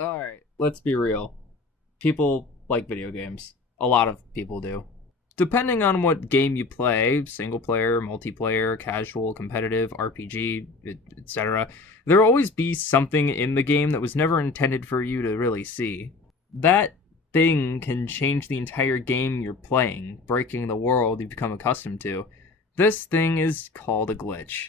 Alright, let's be real. People like video games. A lot of people do. Depending on what game you play, single player, multiplayer, casual, competitive, RPG, etc., there will always be something in the game that was never intended for you to really see. That thing can change the entire game you're playing, breaking the world you've become accustomed to. This thing is called a glitch.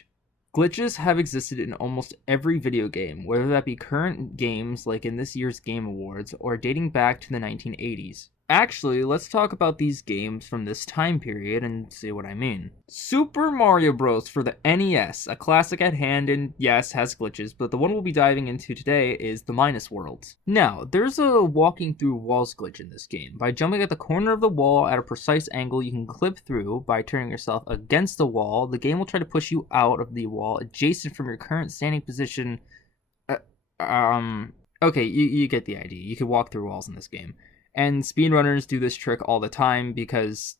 Glitches have existed in almost every video game, whether that be current games like in this year's Game Awards or dating back to the 1980s. Actually, let's talk about these games from this time period and see what I mean. Super Mario Bros. For the NES, a classic at hand and yes, has glitches, but the one we'll be diving into today is the Minus Worlds. Now, there's a walking through walls glitch in this game. By jumping at the corner of the wall at a precise angle you can clip through by turning yourself against the wall, the game will try to push you out of the wall adjacent from your current standing position. Okay, you get the idea. You can walk through walls in this game. And speedrunners do this trick all the time because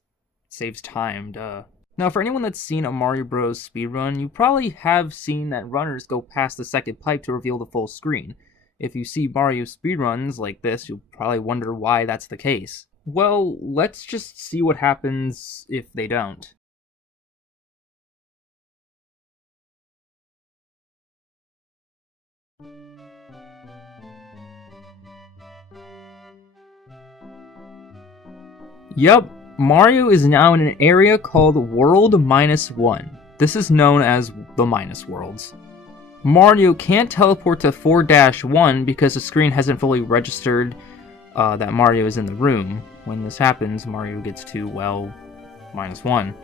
it saves time, duh. Now, for anyone that's seen a Mario Bros. Speedrun, you probably have seen that runners go past the second pipe to reveal the full screen. If you see Mario speedruns like this, you'll probably wonder why that's the case. Well, let's just see what happens if they don't. Yup, Mario is now in an area called World -1. This is known as the Minus Worlds. Mario can't teleport to 4-1 because the screen hasn't fully registered that Mario is in the room. When this happens, Mario gets to, well, -1.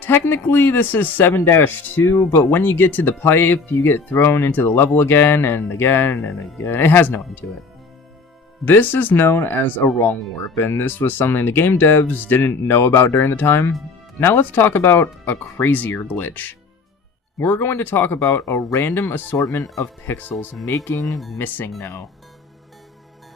Technically, this is 7-2, but when you get to the pipe, you get thrown into the level again and again and again. It has no end to it. This is known as a wrong warp, and this was something the game devs didn't know about during the time. Now let's talk about a crazier glitch. We're going to talk about a random assortment of pixels making Missing No.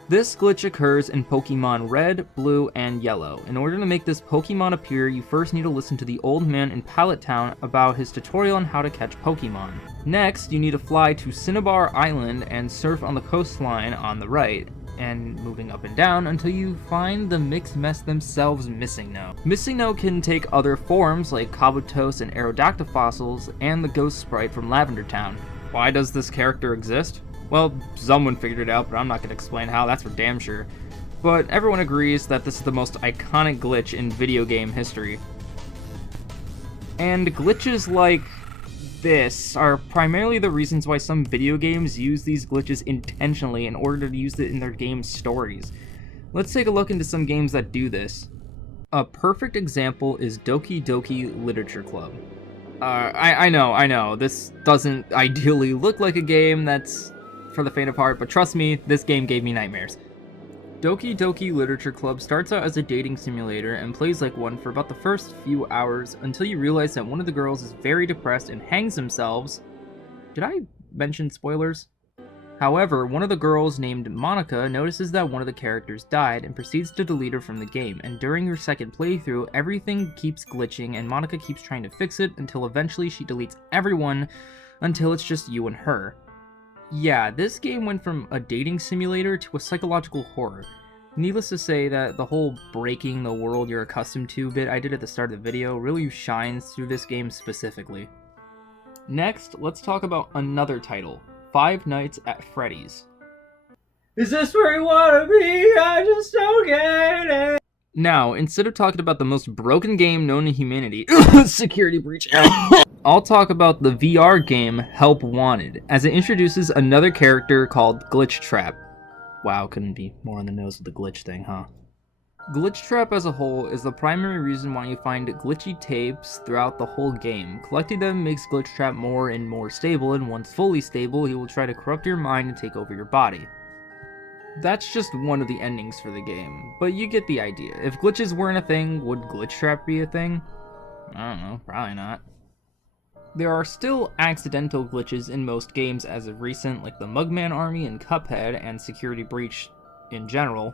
This glitch occurs in Pokemon Red, Blue, and Yellow. In order to make this Pokemon appear, you first need to listen to the old man in Pallet Town about his tutorial on how to catch Pokemon. Next, you need to fly to Cinnabar Island and surf on the coastline on the right, and moving up and down until you find the mixed mess themselves Missing No. Missing No can take other forms like Kabutos and Aerodactyl fossils and the ghost sprite from Lavender Town. Why does this character exist? Well, someone figured it out, but I'm not going to explain how, that's for damn sure. But everyone agrees that this is the most iconic glitch in video game history. And glitches like this are primarily the reasons why some video games use these glitches intentionally in order to use it in their game stories. Let's take a look into some games that do this. A perfect example is Doki Doki Literature Club. I know, this doesn't ideally look like a game that's for the faint of heart, but trust me, this game gave me nightmares. Doki Doki Literature Club starts out as a dating simulator and plays like one for about the first few hours until you realize that one of the girls is very depressed and hangs themselves. Did I mention spoilers? However, one of the girls named Monica notices that one of the characters died and proceeds to delete her from the game, and during her second playthrough, everything keeps glitching and Monica keeps trying to fix it until eventually she deletes everyone until it's just you and her. Yeah, this game went from a dating simulator to a psychological horror. Needless to say that the whole breaking the world you're accustomed to bit I did at the start of the video really shines through this game specifically. Next, let's talk about another title, Five Nights at Freddy's. Is this where you wanna be? I just don't get it. Now, instead of talking about the most broken game known to humanity, security breach, I'll talk about the VR game Help Wanted, as it introduces another character called Glitch Trap. Wow, couldn't be more on the nose with the glitch thing, huh? Glitch Trap as a whole is the primary reason why you find glitchy tapes throughout the whole game. Collecting them makes Glitch Trap more and more stable, and once fully stable, he will try to corrupt your mind and take over your body. That's just one of the endings for the game, but you get the idea. If glitches weren't a thing, would Glitch Trap be a thing? I don't know, probably not. There are still accidental glitches in most games as of recent, like the Mugman Army in Cuphead and Security Breach in general.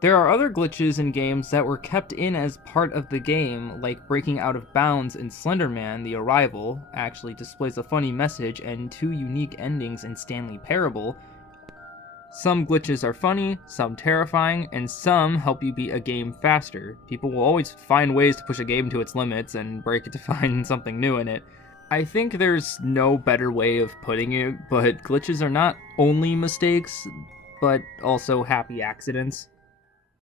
There are other glitches in games that were kept in as part of the game, like breaking out of bounds in Slender Man: The Arrival, actually displays a funny message, and two unique endings in Stanley Parable. Some glitches are funny, some terrifying, and some help you beat a game faster. People will always find ways to push a game to its limits and break it to find something new in it. I think there's no better way of putting it, but glitches are not only mistakes, but also happy accidents.